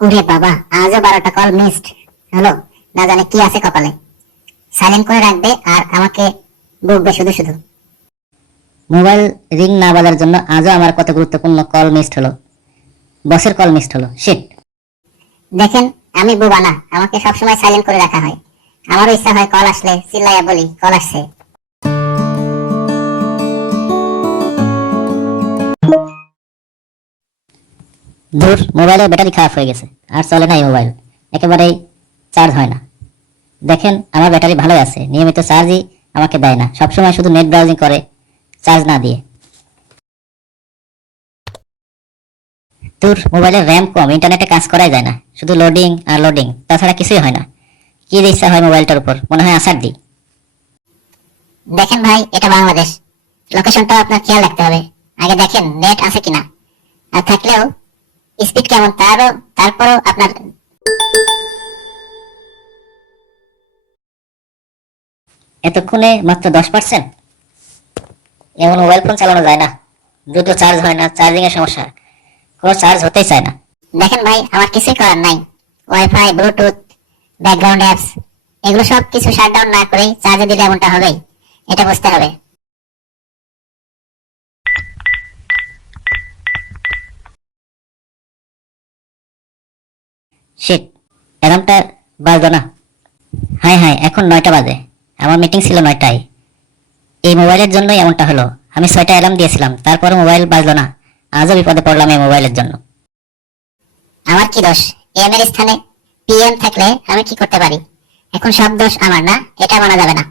ওরে বাবা আজও বারোটা কল মিসড হলো না জানে কি আছে কপালে। সাইলেন্ট করে রাখবে আর আমাকে বকবে শুধু শুধু। মোবাইল রিং না বাজার জন্য আজও আমার কত গুরুত্বপূর্ণ কল মিসড হলো। বসের কল মিসড হলো। শিট দেখেন আমি বোবা না। আমাকে সবসময় সাইলেন্ট করে রাখা হয়। আমারও ইচ্ছা হয় কল আসলে চিল্লাইয়া বলি কল আসছে। দূর মোবাইলের ব্যাটারি খারাপ হয়ে গেছে, আর চলে না এই মোবাইল, একেবারেই চার্জ হয় না। দেখেন, আমার ব্যাটারি ভালোই আছে, নিয়মিত চার্জই আমাকে দেয় না, সবসময় শুধু নেট ব্রাউজিং করে চার্জ না দিয়ে। তোর মোবাইলের র্যাম কম ইন্টারনেটে কাজ করাই যায় না, শুধু লোডিং আর লোডিং তাছাড়া কিছুই হয় না। কি ইচ্ছা হয় মোবাইলটার উপর, মনে হয় আসার দিই। দেখেন ভাই, এটা বাংলাদেশ লোকেশনটা আপনার খেয়াল রাখতে হবে। আগে দেখেন নেট আছে কিনা, আর থাকলেও স্পিড কেমন? তারও তারপরও আপনার এতক্ষণে মাত্র দশ পার্সেন্ট এমন মোবাইল ফোন চালানো যায় না। দ্রুত চার্জ হয় না চার্জিং এর সমস্যা। কোনো চার্জ হতেই চায় না। দেখেন ভাই আমার কিছুই করার নাই। ওয়াইফাই ব্লুটুথ ব্যাকগ্রাউন্ড অ্যাপস এগুলো সব কিছু শাটডাউন না করেই চার্জে দিলে এমনটা হবেই। এটা বুঝতে হবে। শিট, অ্যালার্মটা বাজলো না। হাই হাই এখন নয়টা বাজে। আমার মিটিং ছিল নয়টায়। এই মোবাইলের জন্যই এমনটা হলো। আমি ছয়টা অ্যালার্ম দিয়েছিলাম তারপরে মোবাইল বাজলো না। আজও বিপদে পড়লাম এই মোবাইলের জন্য। আমার কি দোষ? এম এর স্থানে পিএম থাকলে আমি কি করতে পারি? এখন সব দোষ আমার না, এটা মানা যাবে না।